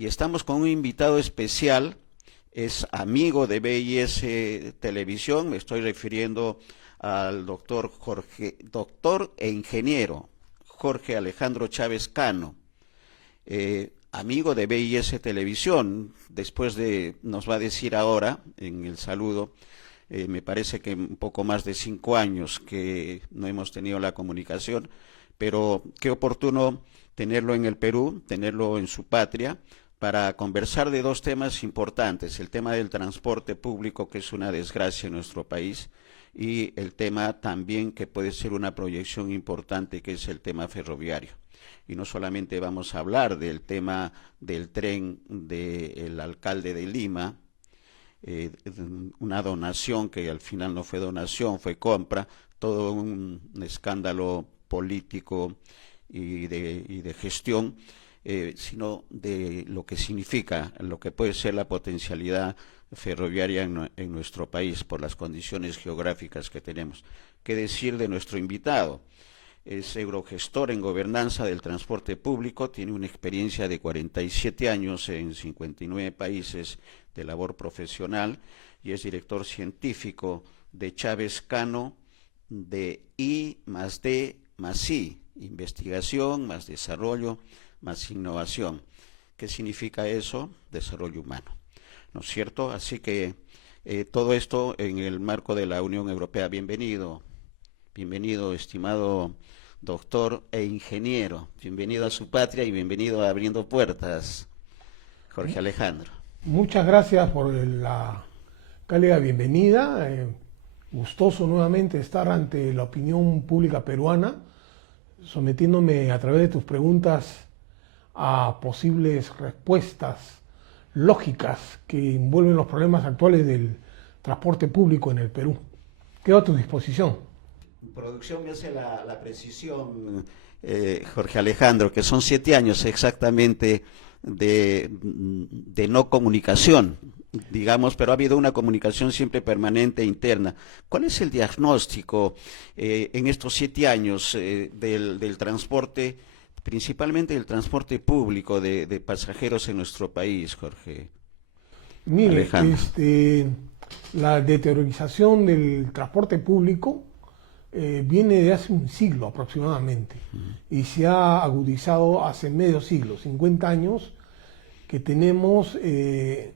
y estamos con un invitado especial, es amigo de BIS Televisión, me estoy refiriendo al doctor e ingeniero Jorge Alejandro Chávez Cano, amigo de BIS Televisión. Nos va a decir ahora en el saludo, me parece que un poco más de 5 años que no hemos tenido la comunicación, pero qué oportuno tenerlo en el Perú, tenerlo en su patria, para conversar de dos temas importantes: el tema del transporte público, que es una desgracia en nuestro país, y el tema también que puede ser una proyección importante, que es el tema ferroviario. Y no solamente vamos a hablar del tema del tren del alcalde de Lima, una donación que al final no fue donación, fue compra, todo un escándalo político y de gestión, sino de lo que significa, lo que puede ser la potencialidad ferroviaria en nuestro país por las condiciones geográficas que tenemos. ¿Qué decir de nuestro invitado? Es eurogestor en gobernanza del transporte público, tiene una experiencia de 47 años en 59 países de labor profesional y es director científico de Chávez Cano, de I+D+I, investigación más desarrollo más innovación. ¿Qué significa eso? Desarrollo humano, ¿no es cierto? Así que todo esto en el marco de la Unión Europea. Bienvenido, estimado doctor e ingeniero, bienvenido a su patria y bienvenido a Abriendo Puertas, Jorge Alejandro. Muchas gracias por la cálida bienvenida, gustoso nuevamente estar ante la opinión pública peruana, sometiéndome a través de tus preguntas a posibles respuestas lógicas que envuelven los problemas actuales del transporte público en el Perú. Quedo a tu disposición. Producción me hace la precisión, Jorge Alejandro, que son 7 años exactamente de no comunicación, digamos, pero ha habido una comunicación siempre permanente e interna. ¿Cuál es el diagnóstico en estos 7 años del transporte, principalmente del transporte público de pasajeros en nuestro país, Jorge? Mire, la deteriorización del transporte público viene de hace un siglo aproximadamente y se ha agudizado hace medio siglo, 50 años, que tenemos que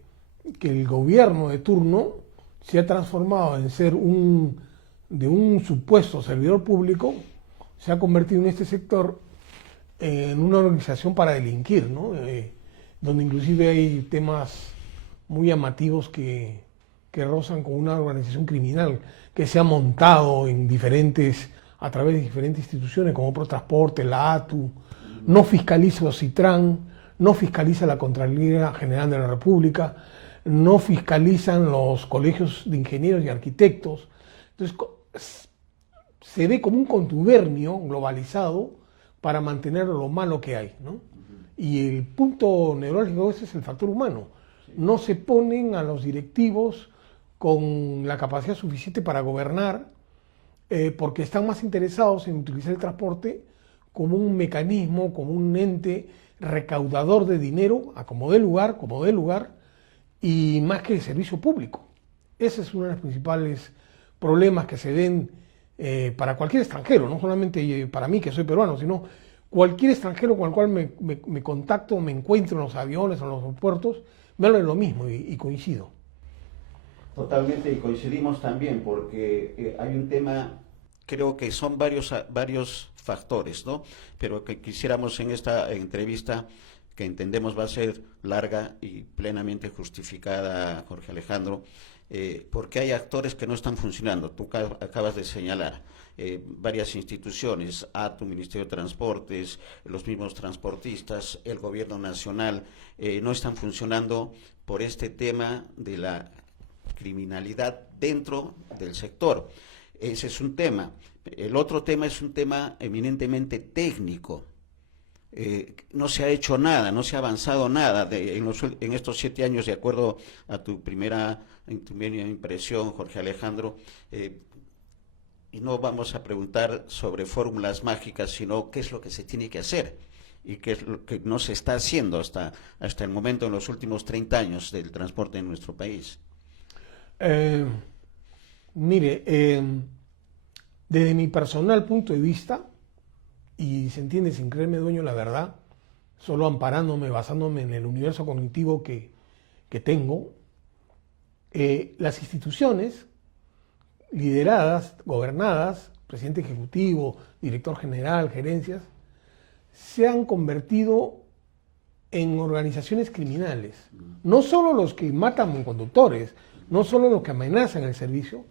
el gobierno de turno se ha transformado en ser de un supuesto servidor público, se ha convertido en este sector en una organización para delinquir, ¿no? Donde inclusive hay temas muy llamativos que rozan con una organización criminal que se ha montado a través de diferentes instituciones como Protransporte, la ATU, no fiscaliza los CITRAN, no fiscaliza la Contraloría General de la República, no fiscalizan los colegios de ingenieros y arquitectos. Entonces se ve como un contubernio globalizado para mantener lo malo que hay, ¿no? Y el punto neurálgico ese es el factor humano. No se ponen a los directivos con la capacidad suficiente para gobernar, porque están más interesados en utilizar el transporte como un mecanismo, como un ente recaudador de dinero, a como dé lugar, y más que el servicio público. Ese es uno de los principales problemas que se ven para cualquier extranjero, no solamente para mí que soy peruano, sino cualquier extranjero con el cual me contacto, me encuentro en los aviones o en los aeropuertos, me habla de lo mismo y coincido. Totalmente, y coincidimos también porque hay un tema, creo que son varios factores, ¿no? Pero que quisiéramos en esta entrevista, que entendemos va a ser larga y plenamente justificada, Jorge Alejandro, porque hay actores que no están funcionando. Tú acabas de señalar varias instituciones, ATU, Ministerio de Transportes, los mismos transportistas, el gobierno nacional, no están funcionando por este tema de la criminalidad dentro del sector. Ese es un tema. El otro tema es un tema eminentemente técnico. No se ha hecho nada, no se ha avanzado nada en estos 7 años, de acuerdo a tu primera impresión, Jorge Alejandro. Y no vamos a preguntar sobre fórmulas mágicas, sino qué es lo que se tiene que hacer. y qué es lo que no se está haciendo hasta el momento en los últimos 30 años del transporte en nuestro país. Desde mi personal punto de vista, y se entiende sin creerme dueño de la verdad, solo amparándome, basándome en el universo cognitivo que tengo, las instituciones lideradas, gobernadas, presidente ejecutivo, director general, gerencias, se han convertido en organizaciones criminales. No solo los que matan conductores, no solo los que amenazan el servicio,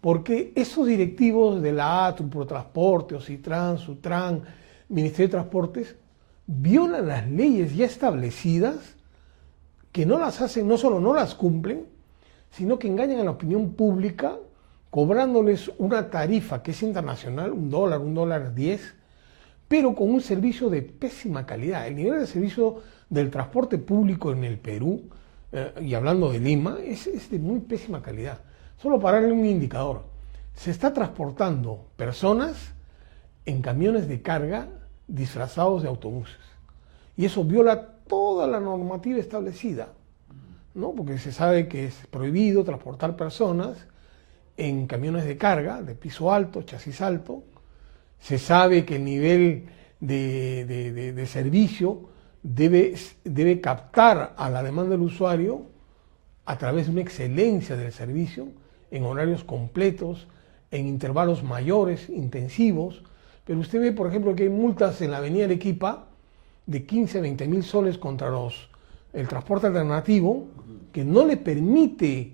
porque esos directivos de la ATU, Protransporte, Ocitran, Sutran, Ministerio de Transportes, violan las leyes ya establecidas, que no las hacen, no solo no las cumplen, sino que engañan a la opinión pública, cobrándoles una tarifa que es internacional, $1, $1.10, pero con un servicio de pésima calidad. El nivel de servicio del transporte público en el Perú, y hablando de Lima, es de muy pésima calidad. Solo para darle un indicador, se está transportando personas en camiones de carga disfrazados de autobuses. Y eso viola toda la normativa establecida, ¿no? Porque se sabe que es prohibido transportar personas en camiones de carga, de piso alto, chasis alto. Se sabe que el nivel de servicio debe captar a la demanda del usuario a través de una excelencia del servicio, en horarios completos, en intervalos mayores, intensivos. Pero usted ve, por ejemplo, que hay multas en la avenida Arequipa de 15 a 20 mil soles contra el transporte alternativo, que no le permite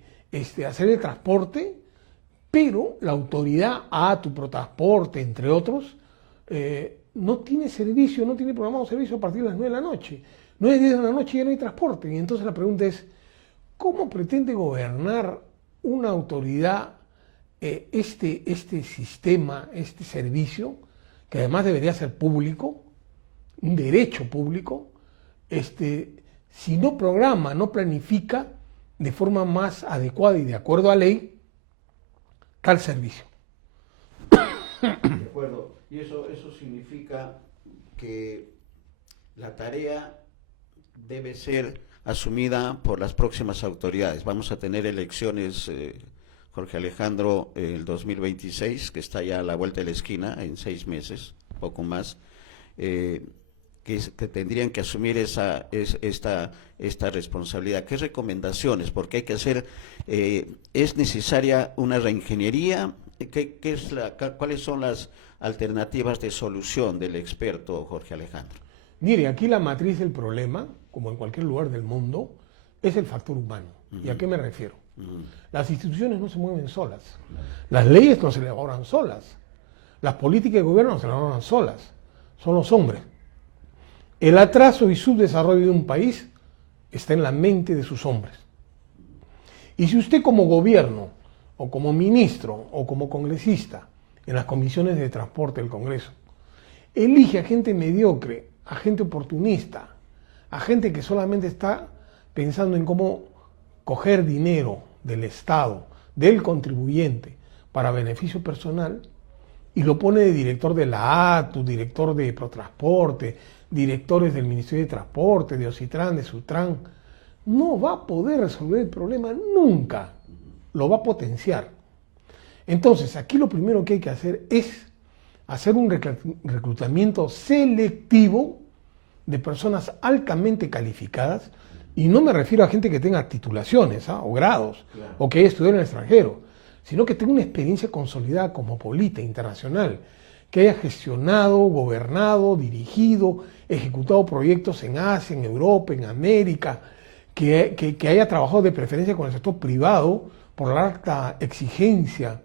hacer el transporte, pero la autoridad ATU, Protransporte, entre otros, no tiene servicio, no tiene programado servicio a partir de las 9 de la noche. 9, 10 de la noche ya no hay transporte. Y entonces la pregunta es, ¿cómo pretende gobernar una autoridad este sistema, este servicio, que además debería ser público, un derecho público, si no programa, no planifica de forma más adecuada y de acuerdo a ley tal servicio? De acuerdo. Y eso significa que la tarea debe ser asumida por las próximas autoridades. Vamos a tener elecciones, Jorge Alejandro, el 2026, que está ya a la vuelta de la esquina, en 6 meses, poco más, que tendrían que asumir esta responsabilidad. ¿Qué recomendaciones? Porque hay que hacer, ¿es necesaria una reingeniería? ¿Cuáles son las alternativas de solución del experto Jorge Alejandro? Mire, aquí la matriz del problema, como en cualquier lugar del mundo, es el factor humano. ¿Y a qué me refiero? Las instituciones no se mueven solas, las leyes no se elaboran solas, las políticas de gobierno no se elaboran solas, son los hombres. El atraso y subdesarrollo de un país está en la mente de sus hombres. Y si usted como gobierno, o como ministro, o como congresista, en las comisiones de transporte del Congreso, elige a gente mediocre, a gente oportunista, a gente que solamente está pensando en cómo coger dinero del Estado, del contribuyente, para beneficio personal, y lo pone de director de la ATU, director de Protransporte, directores del Ministerio de Transporte, de Ocitran, de Sutran, no va a poder resolver el problema nunca, lo va a potenciar. Entonces, aquí lo primero que hay que hacer es hacer un reclutamiento selectivo de personas altamente calificadas, y no me refiero a gente que tenga titulaciones o grados, claro, o que haya estudiado en el extranjero, sino que tenga una experiencia consolidada cosmopolita, internacional, que haya gestionado, gobernado, dirigido, ejecutado proyectos en Asia, en Europa, en América, que haya trabajado de preferencia con el sector privado por la alta exigencia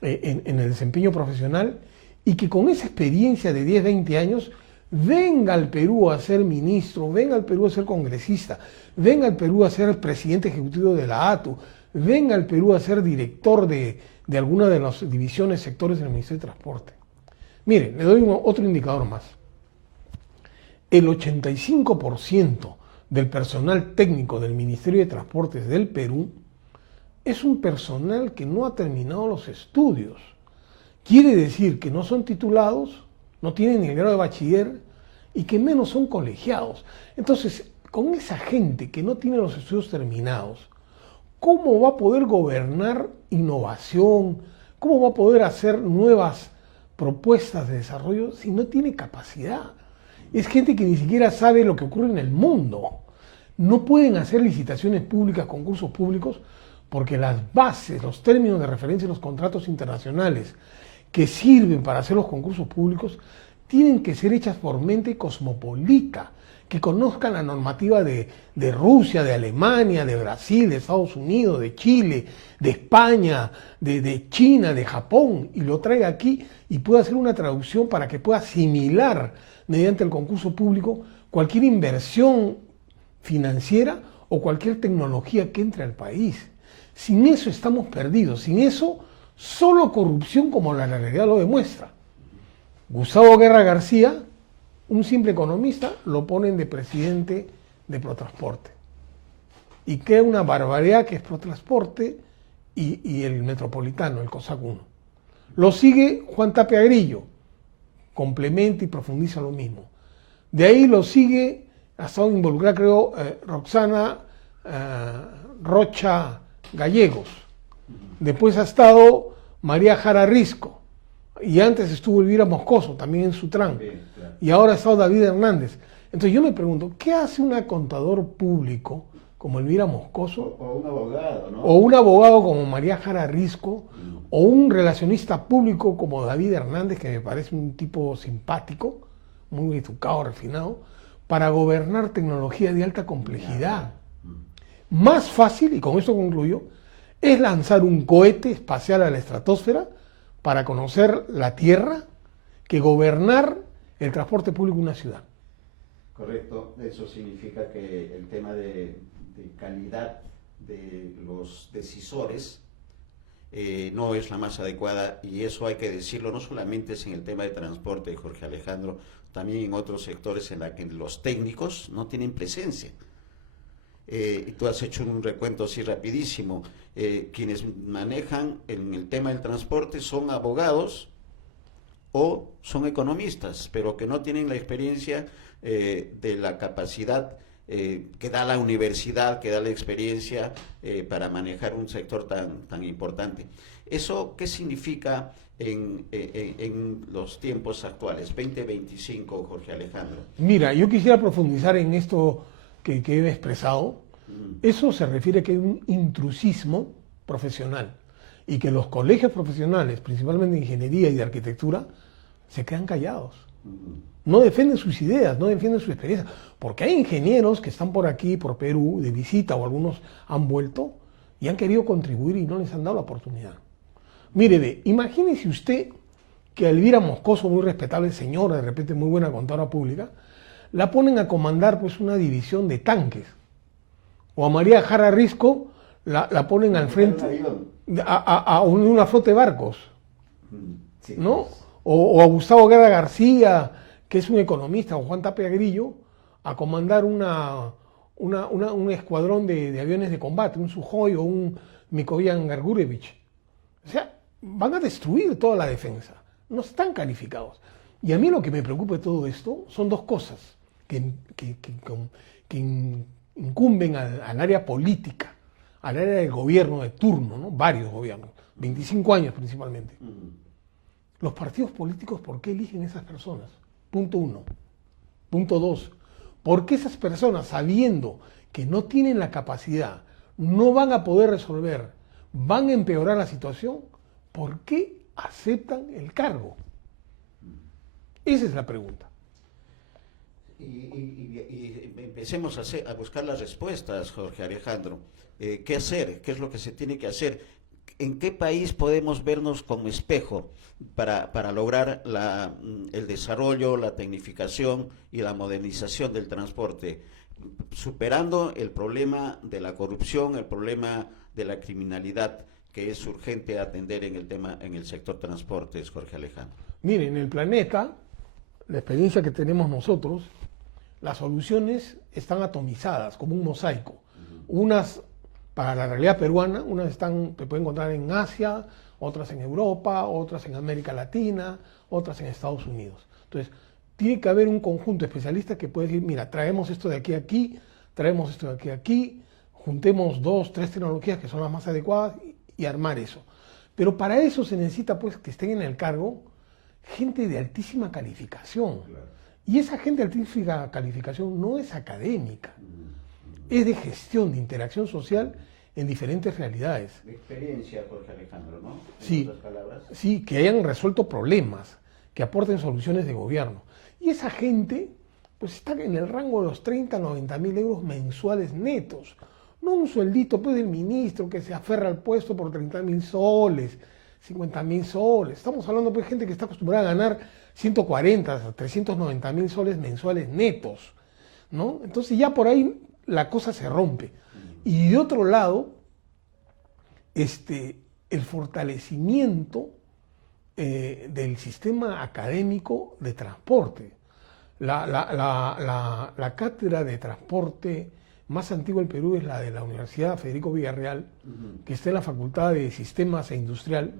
en el desempeño profesional, y que con esa experiencia de 10, 20 años venga al Perú a ser ministro, venga al Perú a ser congresista, venga al Perú a ser el presidente ejecutivo de la ATU, venga al Perú a ser director de alguna de las divisiones, sectores del Ministerio de Transporte. Mire, le doy otro indicador más. El 85% del personal técnico del Ministerio de Transportes del Perú es un personal que no ha terminado los estudios. Quiere decir que no son titulados, no tienen ni el grado de bachiller y que menos son colegiados. Entonces, con esa gente que no tiene los estudios terminados, ¿cómo va a poder gobernar innovación? ¿Cómo va a poder hacer nuevas propuestas de desarrollo si no tiene capacidad? Es gente que ni siquiera sabe lo que ocurre en el mundo. No pueden hacer licitaciones públicas, concursos públicos, porque las bases, los términos de referencia y los contratos internacionales que sirven para hacer los concursos públicos tienen que ser hechas por mente cosmopolita, que conozcan la normativa de Rusia, de Alemania, de Brasil, de Estados Unidos, de Chile, de España, de China, de Japón, y lo traiga aquí y pueda hacer una traducción para que pueda asimilar mediante el concurso público cualquier inversión financiera o cualquier tecnología que entre al país. Sin eso estamos perdidos, sin eso solo corrupción como la realidad lo demuestra. Gustavo Guerra García, un simple economista, lo ponen de presidente de Protransporte. Y queda una barbaridad que es Protransporte y el Metropolitano, el COSAC 1. Lo sigue Juan Tapia Grillo, complementa y profundiza lo mismo. De ahí lo sigue, ha estado involucrada creo Roxana Rocha Gallegos. Después ha estado María Jara Risco. Y antes estuvo Elvira Moscoso, también en Sutran. Claro. Y ahora ha estado David Hernández. Entonces yo me pregunto, ¿qué hace un contador público como Elvira Moscoso? O un abogado, ¿no? O un abogado como María Jara Risco, o un relacionista público como David Hernández, que me parece un tipo simpático, muy educado, refinado, para gobernar tecnología de alta complejidad. Más fácil, y con esto concluyo, es lanzar un cohete espacial a la estratosfera para conocer la Tierra que gobernar el transporte público de una ciudad. Correcto, eso significa que el tema de calidad de los decisores no es la más adecuada, y eso hay que decirlo, no solamente es en el tema de transporte, Jorge Alejandro, también en otros sectores en los que los técnicos no tienen presencia. Y tú has hecho un recuento así rapidísimo. Quienes manejan en el tema del transporte son abogados o son economistas, pero que no tienen la experiencia de la capacidad que da la universidad, que da la experiencia para manejar un sector tan importante. ¿Eso qué significa en los tiempos actuales, 2025, Jorge Alejandro? Mira, yo quisiera profundizar en esto que he expresado. Eso se refiere a que hay un intrusismo profesional y que los colegios profesionales, principalmente de ingeniería y de arquitectura, se quedan callados. No defienden sus ideas, no defienden su experiencia, porque hay ingenieros que están por aquí, por Perú, de visita, o algunos han vuelto y han querido contribuir y no les han dado la oportunidad. Mire, imagínese usted que a Elvira Moscoso, muy respetable señora, de repente muy buena contadora pública, la ponen a comandar pues una división de tanques. O a María Jara Risco la ponen al frente a una flota de barcos, ¿no? O a Gustavo Guerra García, que es un economista, o Juan Tapia Grillo, a comandar un escuadrón de aviones de combate, un Sukhoi o un Mikoyan Gargurevich. O sea, van a destruir toda la defensa. No están calificados. Y a mí lo que me preocupa de todo esto son dos cosas que incumben al área política, al área del gobierno de turno, ¿no? Varios gobiernos, 25 años principalmente. Los partidos políticos, ¿por qué eligen esas personas? Punto uno. Punto dos, ¿por qué esas personas, sabiendo que no tienen la capacidad, no van a poder resolver, van a empeorar la situación, ¿por qué aceptan el cargo? Esa es la pregunta. Y empecemos a buscar las respuestas, Jorge Alejandro. ¿Qué hacer? ¿Qué es lo que se tiene que hacer? ¿En qué país podemos vernos como espejo para lograr el desarrollo, la tecnificación y la modernización del transporte, superando el problema de la corrupción, el problema de la criminalidad que es urgente atender en el sector transportes, Jorge Alejandro? Miren, en el planeta, la experiencia que tenemos nosotros, las soluciones están atomizadas como un mosaico. Unas para la realidad peruana, unas se pueden encontrar en Asia, otras en Europa, otras en América Latina, otras en Estados Unidos. Entonces, tiene que haber un conjunto de especialistas que puede decir, mira, traemos esto de aquí a aquí, traemos esto de aquí a aquí, juntemos 2, 3 tecnologías que son las más adecuadas y armar eso. Pero para eso se necesita pues que estén en el cargo gente de altísima calificación. Claro. Y esa gente de altísima calificación no es académica, es de gestión, de interacción social en diferentes realidades. De experiencia, Jorge Alejandro, ¿no? Sí, sí, que hayan resuelto problemas, que aporten soluciones de gobierno. Y esa gente pues está en el rango de los 30 a 90 mil euros mensuales netos. No un sueldito pues del ministro que se aferra al puesto por 30.000 soles, 50.000 soles. Estamos hablando pues de gente que está acostumbrada a ganar 140 a 390.000 soles mensuales netos, ¿no? Entonces ya por ahí la cosa se rompe. Y de otro lado, el fortalecimiento del sistema académico de transporte. La cátedra de transporte más antigua del Perú es la de la Universidad Federico Villarreal, que está en la Facultad de Sistemas e Industrial,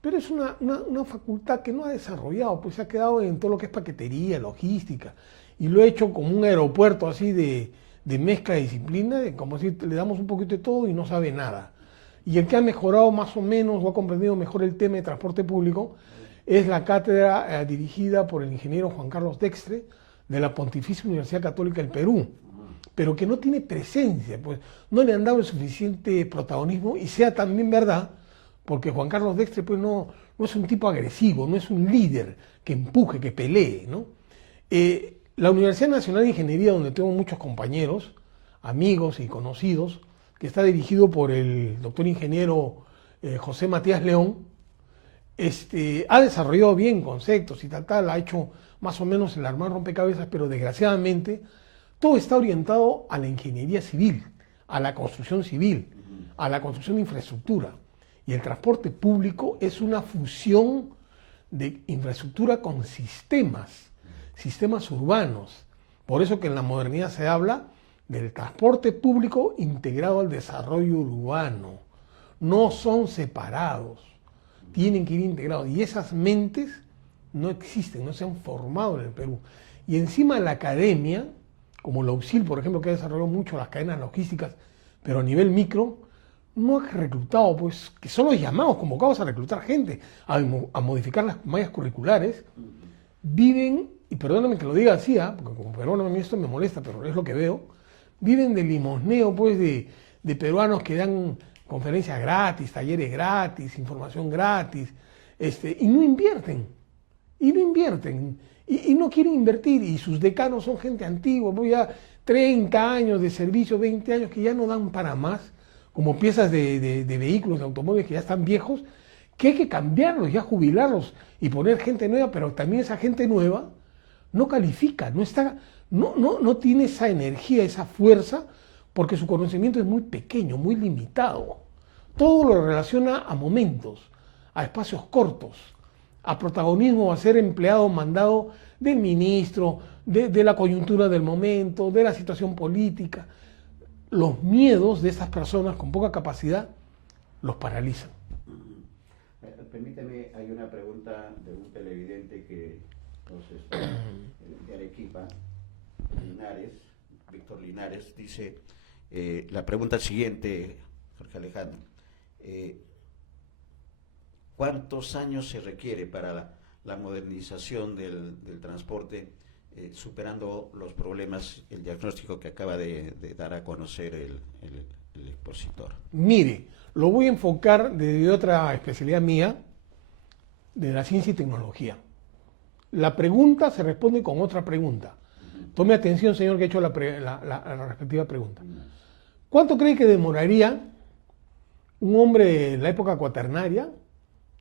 pero es una facultad que no ha desarrollado, pues se ha quedado en todo lo que es paquetería, logística, y lo ha hecho como un aeropuerto así de mezcla de disciplina, como si le damos un poquito de todo y no sabe nada. Y el que ha mejorado más o menos o ha comprendido mejor el tema de transporte público es la cátedra dirigida por el ingeniero Juan Carlos Dextre de la Pontificia Universidad Católica del Perú, pero que no tiene presencia, pues no le han dado el suficiente protagonismo, y sea también verdad, porque Juan Carlos Dextre pues no es un tipo agresivo, no es un líder que empuje, que pelee, ¿no? La Universidad Nacional de Ingeniería, donde tengo muchos compañeros, amigos y conocidos, que está dirigido por el doctor ingeniero José Matías León, ha desarrollado bien conceptos y tal, ha hecho más o menos el armar rompecabezas, pero desgraciadamente todo está orientado a la ingeniería civil, a la construcción civil, a la construcción de infraestructura. Y el transporte público es una fusión de infraestructura con sistemas urbanos. Por eso que en la modernidad se habla del transporte público integrado al desarrollo urbano. No son separados, tienen que ir integrados. Y esas mentes no existen, no se han formado en el Perú. Y encima la academia, como la UPSIL, por ejemplo, que ha desarrollado mucho las cadenas logísticas, pero a nivel micro, no ha reclutado, pues, que son los llamados, convocados a reclutar gente, a modificar las mallas curriculares, viven, y perdóname que lo diga así, porque como peruano a mí esto me molesta, pero es lo que veo, viven de limosneo, pues, de peruanos que dan conferencias gratis, talleres gratis, información gratis, y no invierten, y no quieren invertir, y sus decanos son gente antigua, pues ya 30 años de servicio, 20 años, que ya no dan para más, como piezas de vehículos, de automóviles que ya están viejos, que hay que cambiarlos, ya jubilarlos y poner gente nueva, pero también esa gente nueva no califica, no tiene esa energía, esa fuerza, porque su conocimiento es muy pequeño, muy limitado. Todo lo relaciona a momentos, a espacios cortos, a protagonismo, a ser empleado, mandado del ministro, de la coyuntura del momento, de la situación política. Los miedos de estas personas con poca capacidad los paralizan. Permíteme, hay una pregunta de un televidente que nos está de Arequipa, Víctor Linares, dice, la pregunta siguiente, Jorge Alejandro, ¿cuántos años se requiere para la modernización del transporte, superando los problemas, el diagnóstico que acaba de dar a conocer el expositor? Mire, lo voy a enfocar desde otra especialidad mía, de la ciencia y tecnología. La pregunta se responde con otra pregunta. Tome atención, señor, que ha hecho la respectiva pregunta. ¿Cuánto cree que demoraría un hombre de la época cuaternaria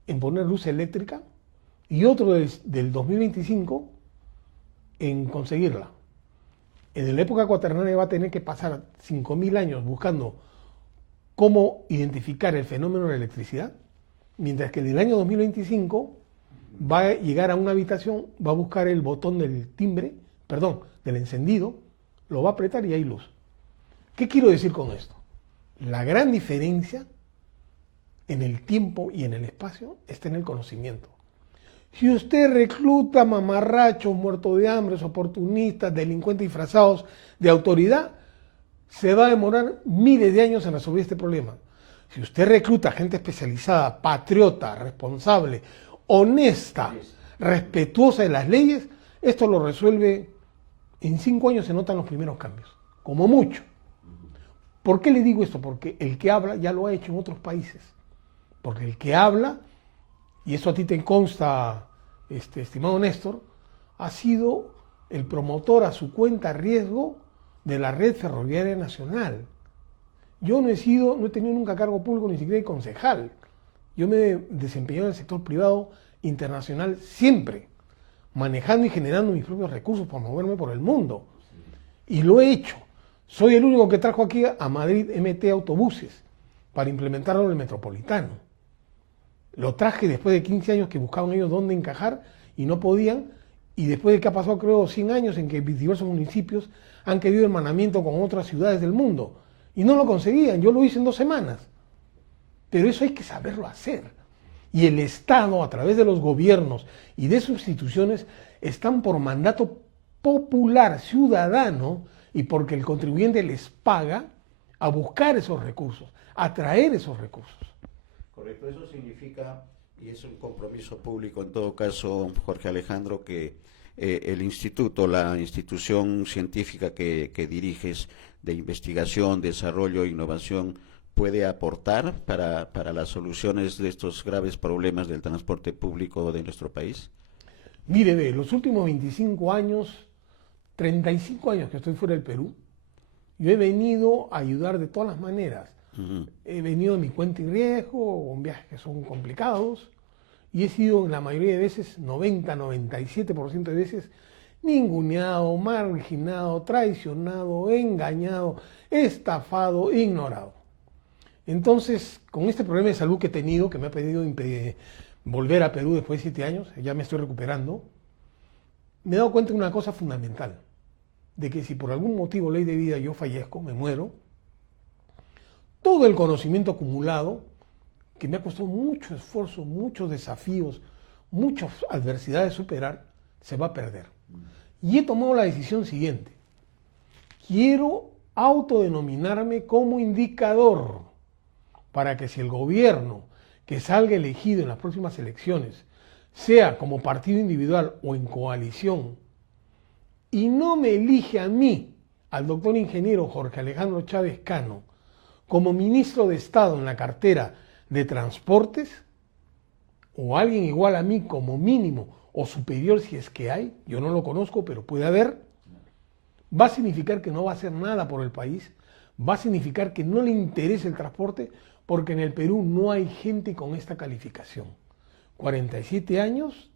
en poner luz eléctrica y otro del 2025 en conseguirla? En la época cuaternaria va a tener que pasar 5.000 años buscando cómo identificar el fenómeno de la electricidad, mientras que en el año 2025 va a llegar a una habitación, va a buscar el botón del timbre, del encendido, lo va a apretar y hay luz. ¿Qué quiero decir con esto? La gran diferencia en el tiempo y en el espacio está en el conocimiento. Si usted recluta mamarrachos, muertos de hambre, oportunistas, delincuentes disfrazados de autoridad, se va a demorar miles de años en resolver este problema. Si usted recluta gente especializada, patriota, responsable, honesta, respetuosa de las leyes, esto lo resuelve en 5 años. Se notan los primeros cambios, como mucho. ¿Por qué le digo esto? Porque el que habla ya lo ha hecho en otros países. Porque el que habla, y eso a ti te consta, estimado Néstor, ha sido el promotor a su cuenta riesgo de la red ferroviaria nacional. Yo no he tenido nunca cargo público, ni siquiera de concejal. Yo me he desempeñado en el sector privado internacional siempre, manejando y generando mis propios recursos para moverme por el mundo. Y lo he hecho. Soy el único que trajo aquí a Madrid MT Autobuses para implementarlo en el metropolitano. Lo traje después de 15 años que buscaban ellos dónde encajar y no podían, y después de que ha pasado creo 100 años en que diversos municipios han querido hermanamiento con otras ciudades del mundo y no lo conseguían. Yo lo hice en 2 semanas. Pero eso hay que saberlo hacer. Y el Estado, a través de los gobiernos y de sus instituciones, están por mandato popular, ciudadano, y porque el contribuyente les paga a buscar esos recursos, a traer esos recursos. Correcto, eso significa, y es un compromiso público en todo caso, Jorge Alejandro, que el instituto, la institución científica que diriges de investigación, desarrollo e innovación, puede aportar para las soluciones de estos graves problemas del transporte público de nuestro país? Mire, de los últimos 25 años, 35 años que estoy fuera del Perú, yo he venido a ayudar de todas las maneras. He venido de mi cuenta y riesgo, con viajes que son complicados, y he sido la mayoría de veces, 90-97% de veces, ninguneado, marginado, traicionado, engañado, estafado, ignorado. Entonces, con este problema de salud que he tenido, que me ha pedido volver a Perú después de 7 años, ya me estoy recuperando, me he dado cuenta de una cosa fundamental, de que si por algún motivo, ley de vida, yo fallezco, me muero, todo el conocimiento acumulado, que me ha costado mucho esfuerzo, muchos desafíos, muchas adversidades superar, se va a perder. Y he tomado la decisión siguiente: quiero autodenominarme como indicador para que si el gobierno que salga elegido en las próximas elecciones, sea como partido individual o en coalición, y no me elige a mí, al doctor ingeniero Jorge Alejandro Chávez Cano, como ministro de Estado en la cartera de Transportes, o alguien igual a mí como mínimo o superior si es que hay, yo no lo conozco, pero puede haber, va a significar que no va a hacer nada por el país, va a significar que no le interesa el transporte, porque en el Perú no hay gente con esta calificación. 47 años,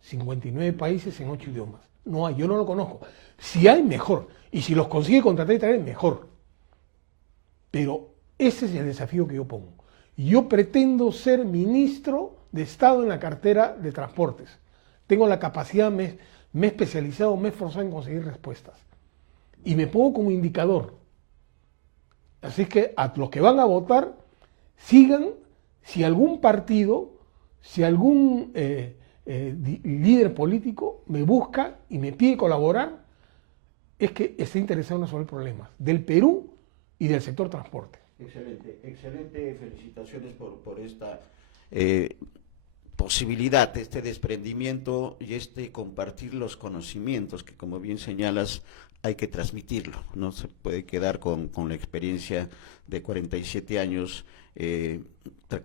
59 países en 8 idiomas. No hay, yo no lo conozco. Si hay, mejor. Y si los consigue contratar y traer, mejor. Pero ese es el desafío que yo pongo. Yo pretendo ser ministro de Estado en la cartera de Transportes. Tengo la capacidad, me he especializado, me he esforzado en conseguir respuestas. Y me pongo como indicador. Así que a los que van a votar, sigan si algún partido, si algún líder político me busca y me pide colaborar, es que está interesado en resolver problemas del Perú y del sector transporte. Excelente, excelente, felicitaciones por esta posibilidad, este desprendimiento y este compartir los conocimientos que, como bien señalas, hay que transmitirlo. No se puede quedar con la experiencia de 47 años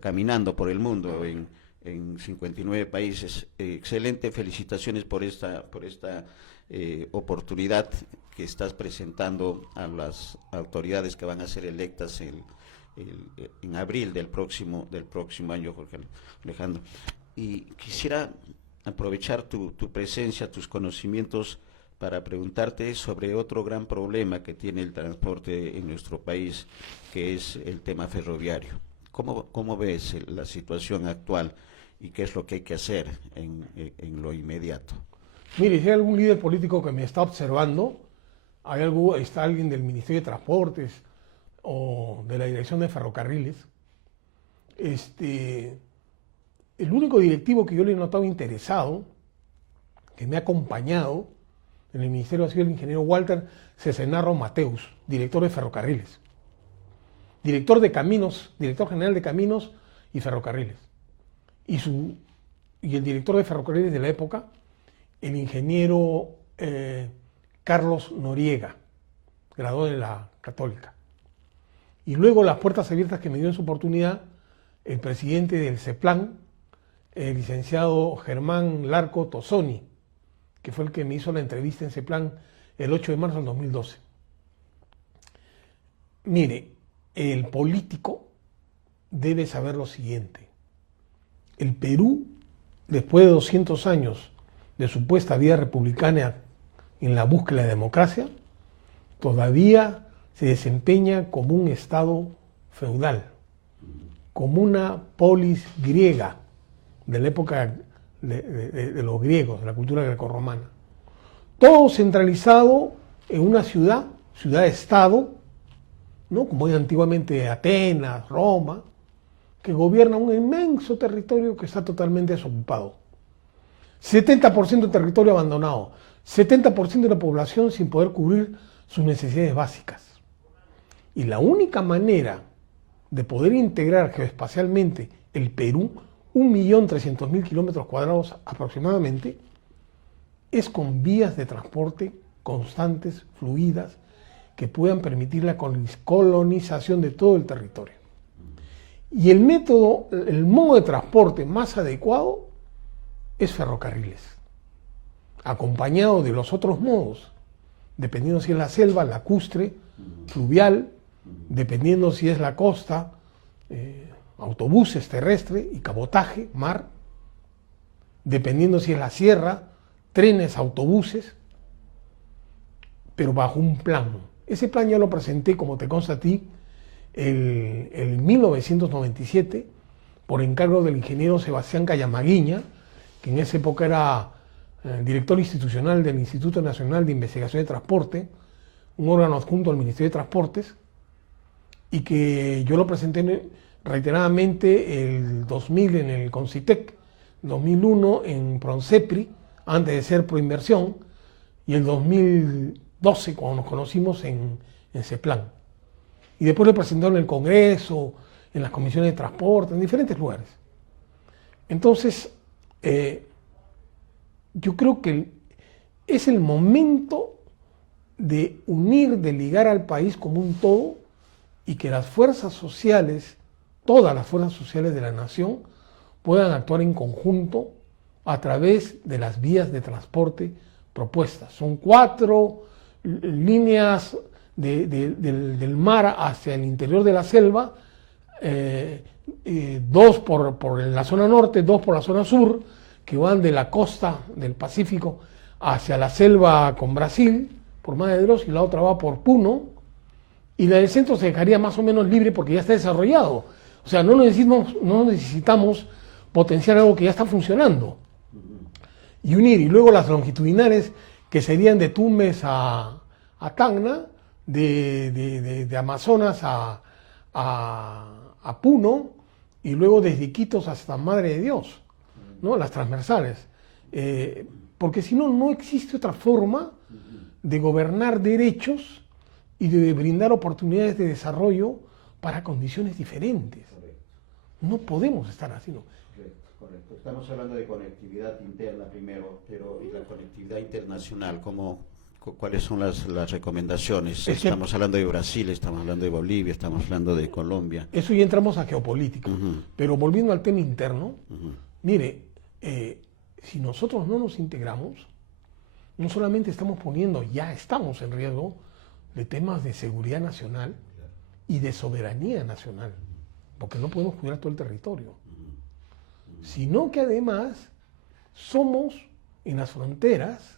caminando por el mundo en 59 países. Excelente, felicitaciones por esta oportunidad que estás presentando a las autoridades que van a ser electas en abril del próximo año, Jorge Alejandro. Y quisiera aprovechar tu presencia, tus conocimientos, para preguntarte sobre otro gran problema que tiene el transporte en nuestro país, que es el tema ferroviario. ¿Cómo ves la situación actual y qué es lo que hay que hacer en lo inmediato? Mire, si hay algún líder político que me está observando, está alguien del Ministerio de Transportes o de la Dirección de Ferrocarriles, el único directivo que yo le he notado interesado, que me ha acompañado en el ministerio, ha sido el ingeniero Walter Cesenarro Mateus, director de ferrocarriles, director de caminos, director general de caminos y ferrocarriles. Y el director de ferrocarriles de la época, el ingeniero Carlos Noriega, graduado de la Católica. Y luego las puertas abiertas que me dio en su oportunidad el presidente del CEPLAN, el licenciado Germán Larco Tosoni, que fue el que me hizo la entrevista en CEPLAN el 8 de marzo del 2012. Mire, el político debe saber lo siguiente. El Perú, después de 200 años de supuesta vida republicana en la búsqueda de democracia, todavía se desempeña como un estado feudal, como una polis griega de la época de los griegos, de la cultura grecorromana. Todo centralizado en una ciudad-estado, ¿no? Como era antiguamente Atenas, Roma, que gobierna un inmenso territorio que está totalmente desocupado. 70% de territorio abandonado, 70% de la población sin poder cubrir sus necesidades básicas. Y la única manera de poder integrar geoespacialmente el Perú, 1.300.000 kilómetros cuadrados aproximadamente, es con vías de transporte constantes, fluidas, que puedan permitir la colonización de todo el territorio. Y el modo de transporte más adecuado es ferrocarriles, acompañado de los otros modos, dependiendo si es la selva, lacustre, fluvial, dependiendo si es la costa, autobuses terrestre y cabotaje, mar, dependiendo si es la sierra, trenes, autobuses, pero bajo un plan. Ese plan ya lo presenté, como te consta a ti, en 1997, por encargo del ingeniero Sebastián Cayamaguiña, que en esa época era director institucional del Instituto Nacional de Investigación de Transporte, un órgano adjunto al Ministerio de Transportes, y que yo lo presenté reiteradamente el 2000 en el Concitec, 2001 en Proncepri, antes de ser Proinversión, y el 2012 cuando nos conocimos en CEPLAN. Y después lo presentó en el Congreso, en las comisiones de transporte, en diferentes lugares. Entonces, yo creo que es el momento de unir, de ligar al país como un todo y que las fuerzas sociales, todas las fuerzas sociales de la nación, puedan actuar en conjunto a través de las vías de transporte propuestas. Son 4 líneas del mar hacia el interior de la selva, 2 por la zona norte, 2 por la zona sur, que van de la costa del Pacífico hacia la selva con Brasil, por Madre de Dios, y la otra va por Puno, y la del centro se dejaría más o menos libre porque ya está desarrollado. O sea, no necesitamos potenciar algo que ya está funcionando. Y unir, y luego las longitudinales, que serían de Tumbes a Tacna, de Amazonas a Puno, y luego desde Iquitos hasta Madre de Dios, ¿no? Las transversales. Porque si no, no existe otra forma de gobernar derechos y de brindar oportunidades de desarrollo para condiciones diferentes. No podemos estar así, ¿no? Correcto. Estamos hablando de conectividad interna primero, pero ¿y la conectividad internacional? ¿Cuáles son las recomendaciones? Estamos hablando de Brasil, estamos hablando de Bolivia, estamos hablando de Colombia. Eso ya entramos a geopolítica. Pero volviendo al tema interno, mire, si nosotros no nos integramos, no solamente ya estamos en riesgo de temas de seguridad nacional y de soberanía nacional, porque no podemos cuidar todo el territorio, sino que además somos, en las fronteras,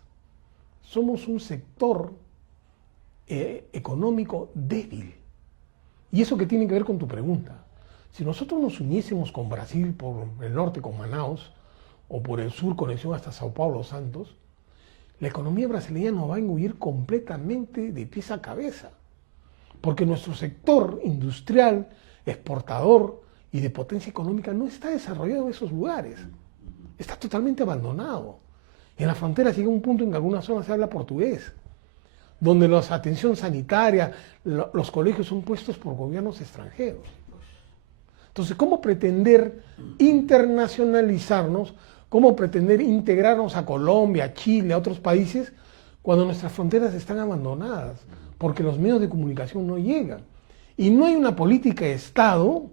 somos un sector económico débil. Y eso que tiene que ver con tu pregunta. Si nosotros nos uniésemos con Brasil por el norte con Manaus, o por el sur conexión hasta Sao Paulo, Santos, la economía brasileña nos va a engullir completamente de pies a cabeza. Porque nuestro sector industrial, exportador y de potencia económica no está desarrollado en esos lugares. Está totalmente abandonado. En la frontera llega un punto en que en algunas zonas se habla portugués, donde la atención sanitaria, los colegios son puestos por gobiernos extranjeros. Entonces, ¿cómo pretender internacionalizarnos? ¿Cómo pretender integrarnos a Colombia, a Chile, a otros países, cuando nuestras fronteras están abandonadas? Porque los medios de comunicación no llegan. Y no hay una política de Estado,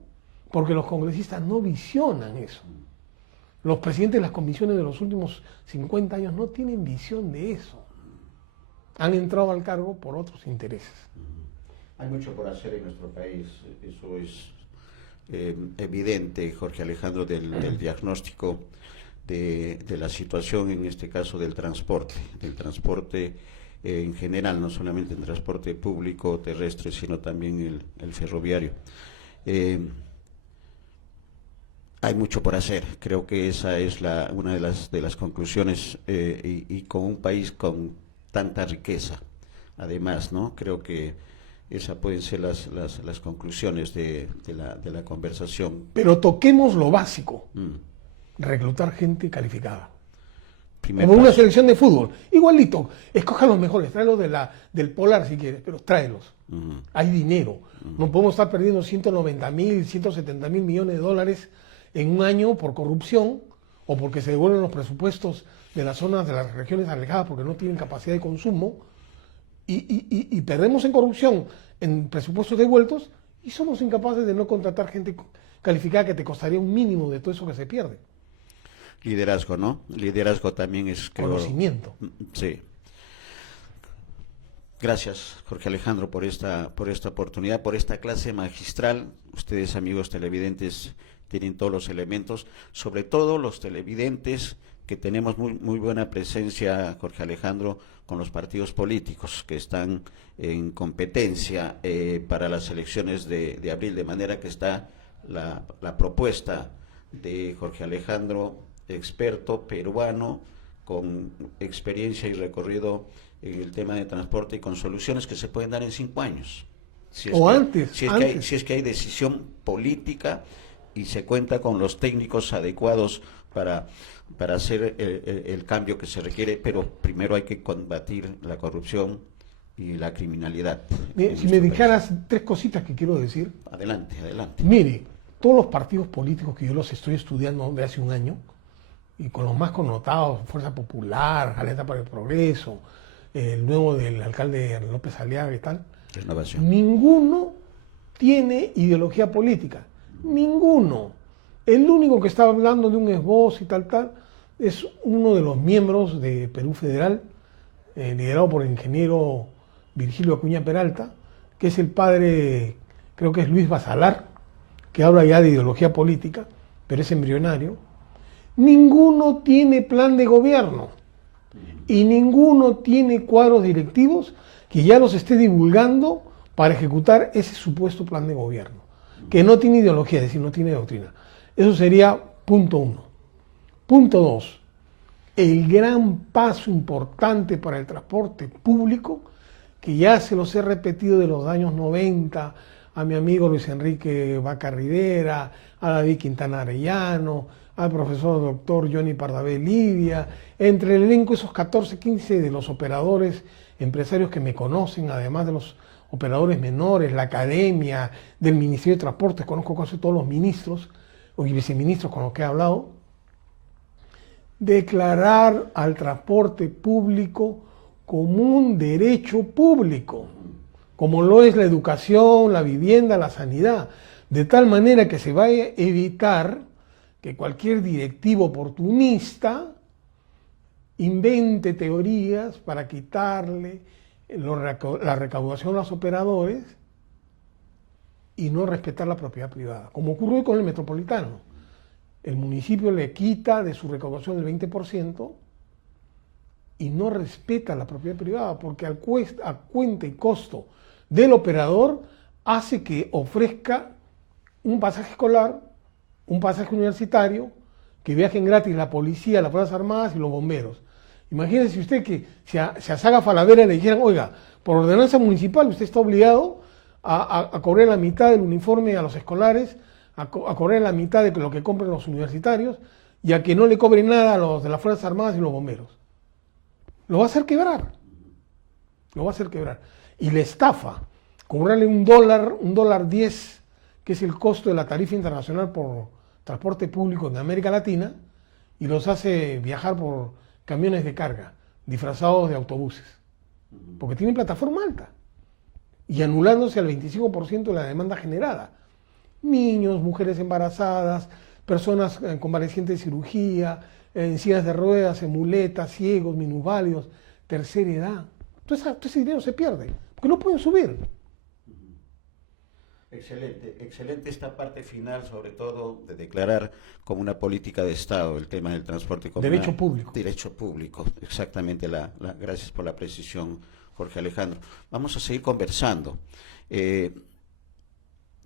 porque los congresistas no visionan eso. Los presidentes de las comisiones de los últimos 50 años no tienen visión de eso. Han entrado al cargo por otros intereses. Hay mucho por hacer en nuestro país, eso es evidente, Jorge Alejandro, del diagnóstico de la situación, en este caso del transporte en general, no solamente el transporte público terrestre, sino también el ferroviario. Hay mucho por hacer, creo que esa es una de las conclusiones, y con un país con tanta riqueza, además, ¿no? Creo que esas pueden ser las conclusiones de la conversación. Pero toquemos lo básico, reclutar gente calificada. Como una selección de fútbol, igualito, escoja los mejores, tráelos del Polar si quieres, pero tráelos. Hay dinero, no podemos estar perdiendo 190.000, 170.000 millones de dólares en un año por corrupción o porque se devuelven los presupuestos de las zonas, de las regiones alejadas porque no tienen capacidad de consumo y perdemos en corrupción, en presupuestos devueltos y somos incapaces de no contratar gente calificada que te costaría un mínimo de todo eso que se pierde. Liderazgo, ¿no? Liderazgo también es... Conocimiento. Sí. Gracias, Jorge Alejandro, por esta oportunidad, por esta clase magistral. Ustedes, amigos televidentes, tienen todos los elementos, sobre todo los televidentes que tenemos muy buena presencia, Jorge Alejandro, con los partidos políticos que están en competencia para las elecciones de abril, de manera que está la propuesta de Jorge Alejandro, experto peruano, con experiencia y recorrido en el tema de transporte y con soluciones que se pueden dar en 5 años. Si es que hay decisión política y se cuenta con los técnicos adecuados para hacer el cambio que se requiere, pero primero hay que combatir la corrupción y la criminalidad. Si me dijeras 3 cositas que quiero decir. Adelante. Mire, todos los partidos políticos que yo los estoy estudiando de hace un año, y con los más connotados, Fuerza Popular, Alianza para el Progreso, el nuevo del alcalde López Aliaga y tal, Renovación. Ninguno tiene ideología política. Ninguno. El único que está hablando de un esbozo y tal, es uno de los miembros de Perú Federal, liderado por el ingeniero Virgilio Acuña Peralta, que es el padre, creo que es Luis Basalar, que habla ya de ideología política, pero es embrionario. Ninguno tiene plan de gobierno y ninguno tiene cuadros directivos que ya los esté divulgando para ejecutar ese supuesto plan de gobierno, que no tiene ideología, es decir, no tiene doctrina. Eso sería punto 1. Punto 2. El gran paso importante para el transporte público, que ya se los he repetido de los años 90, a mi amigo Luis Enrique Vaca Rivera, a David Quintana Arellano, al profesor doctor Johnny Pardavé Lidia, entre el elenco esos 14, 15 de los operadores empresarios que me conocen, además de los operadores menores, la academia del Ministerio de Transportes, conozco casi todos los ministros o viceministros con los que he hablado, declarar al transporte público como un derecho público, como lo es la educación, la vivienda, la sanidad, de tal manera que se vaya a evitar que cualquier directivo oportunista invente teorías para quitarle la recaudación a los operadores y no respetar la propiedad privada, como ocurrió con el Metropolitano. El municipio le quita de su recaudación el 20% y no respeta la propiedad privada, porque a cuenta y costo del operador hace que ofrezca un pasaje escolar, un pasaje universitario, que viajen gratis la policía, las Fuerzas Armadas y los bomberos. Imagínese usted que si a Saga Falabella le dijeran, oiga, por ordenanza municipal usted está obligado a cobrar la mitad del uniforme a los escolares, a cobrar la mitad de lo que compren los universitarios y a que no le cobren nada a los de las Fuerzas Armadas y los bomberos. Lo va a hacer quebrar. Lo va a hacer quebrar. Y la estafa, cobrarle $1.10, que es el costo de la tarifa internacional por transporte público en América Latina, y los hace viajar por camiones de carga, disfrazados de autobuses, porque tienen plataforma alta, y anulándose al 25% de la demanda generada. Niños, mujeres embarazadas, personas convalecientes de cirugía, en sillas de ruedas, en muletas, ciegos, minusválidos, tercera edad. Todo ese dinero se pierde, porque no pueden subir. Excelente esta parte final, sobre todo de declarar como una política de Estado el tema del transporte comunal. Derecho público. Derecho público, exactamente. Gracias por la precisión, Jorge Alejandro. Vamos a seguir conversando.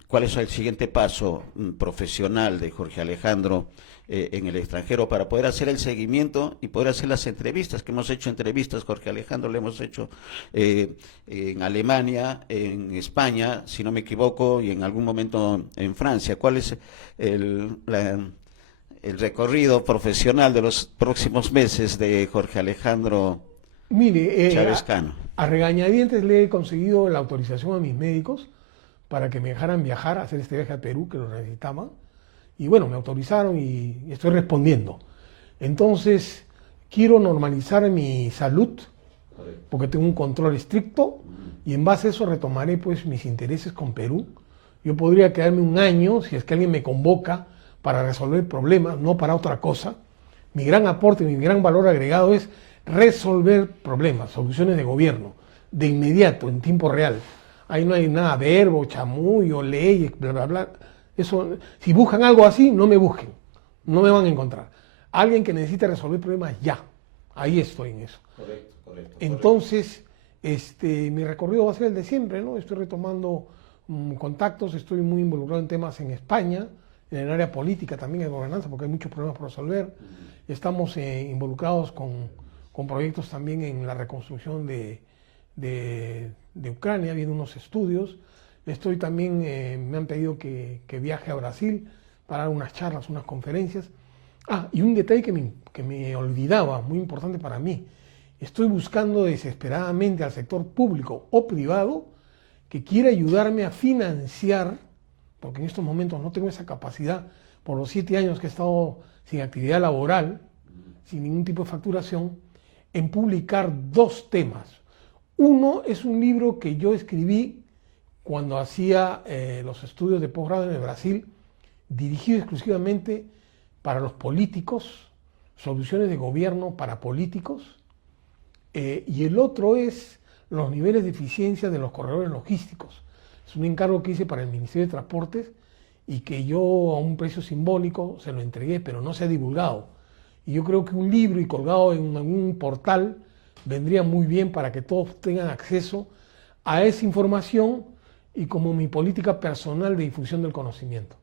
¿Cuál es el siguiente paso profesional de Jorge Alejandro en el extranjero para poder hacer el seguimiento y poder hacer las entrevistas? Que hemos hecho entrevistas, Jorge Alejandro, le hemos hecho en Alemania, en España, si no me equivoco, y en algún momento en Francia. ¿Cuál es el recorrido profesional de los próximos meses de Jorge Alejandro Chávez Cano? A regañadientes le he conseguido la autorización a mis médicos para que me dejaran viajar, hacer este viaje a Perú, que lo necesitaban. Y bueno, me autorizaron y estoy respondiendo. Entonces, quiero normalizar mi salud, porque tengo un control estricto, y en base a eso retomaré pues mis intereses con Perú. Yo podría quedarme un año, si es que alguien me convoca para resolver problemas, no para otra cosa. Mi gran aporte, mi gran valor agregado es resolver problemas, soluciones de gobierno, de inmediato, en tiempo real. Ahí no hay nada, verbo, chamullo, leyes, bla, bla, bla. Eso, si buscan algo así, no me busquen, no me van a encontrar. Alguien que necesite resolver problemas, ya. Ahí estoy en eso. Correcto. Entonces, mi recorrido va a ser el de siempre, ¿no? Estoy retomando contactos, estoy muy involucrado en temas en España, en el área política también, de gobernanza, porque hay muchos problemas por resolver. Estamos involucrados con proyectos también en la reconstrucción de Ucrania, viendo unos estudios. Estoy también, me han pedido que viaje a Brasil para dar unas charlas, unas conferencias. Y un detalle que me olvidaba, muy importante para mí. Estoy buscando desesperadamente al sector público o privado que quiera ayudarme a financiar, porque en estos momentos no tengo esa capacidad, por los 7 años que he estado sin actividad laboral, sin ningún tipo de facturación, en publicar 2 temas. Uno es un libro que yo escribí cuando hacía los estudios de posgrado en el Brasil, dirigido exclusivamente para los políticos, soluciones de gobierno para políticos, y el otro es los niveles de eficiencia de los corredores logísticos. Es un encargo que hice para el Ministerio de Transportes y que yo a un precio simbólico se lo entregué, pero no se ha divulgado. Y yo creo que un libro y colgado en algún portal vendría muy bien para que todos tengan acceso a esa información y como mi política personal de difusión del conocimiento.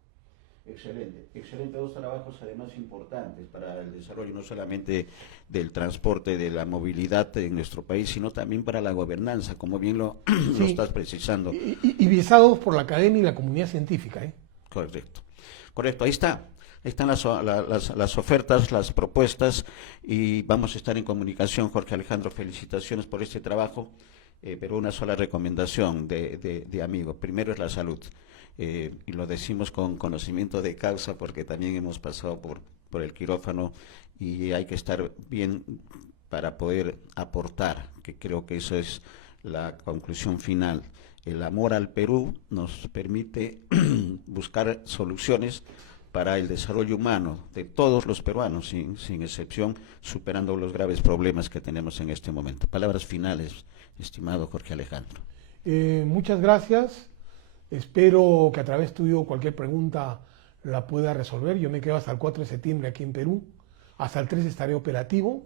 Excelente, 2 trabajos además importantes para el desarrollo no solamente del transporte, de la movilidad en nuestro país, sino también para la gobernanza, como bien lo estás precisando. Y visados por la academia y la comunidad científica. Correcto, ahí están las ofertas, las propuestas, y vamos a estar en comunicación. Jorge Alejandro, felicitaciones por este trabajo, pero una sola recomendación de amigo. Primero es la salud. Y lo decimos con conocimiento de causa porque también hemos pasado por el quirófano y hay que estar bien para poder aportar, que creo que eso es la conclusión final. El amor al Perú nos permite buscar soluciones para el desarrollo humano de todos los peruanos, sin excepción, superando los graves problemas que tenemos en este momento. Palabras finales, estimado Jorge Alejandro. Muchas gracias. Espero que a través tuyo cualquier pregunta la pueda resolver. Yo me quedo hasta el 4 de septiembre aquí en Perú. Hasta el 3 estaré operativo.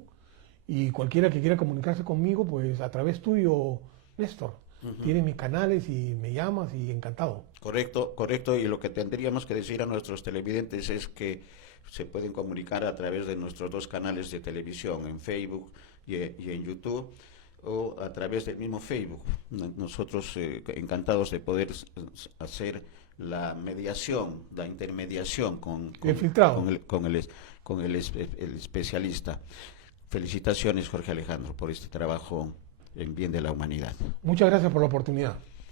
Y cualquiera que quiera comunicarse conmigo, pues a través tuyo, Néstor. Tienes mis canales y me llamas y encantado. Correcto. Y lo que tendríamos que decir a nuestros televidentes es que se pueden comunicar a través de nuestros 2 canales de televisión, en Facebook y en YouTube, o a través del mismo Facebook. Nosotros encantados de poder hacer la mediación, la intermediación con el especialista. Felicitaciones, Jorge Alejandro, por este trabajo en bien de la humanidad. Muchas gracias por la oportunidad.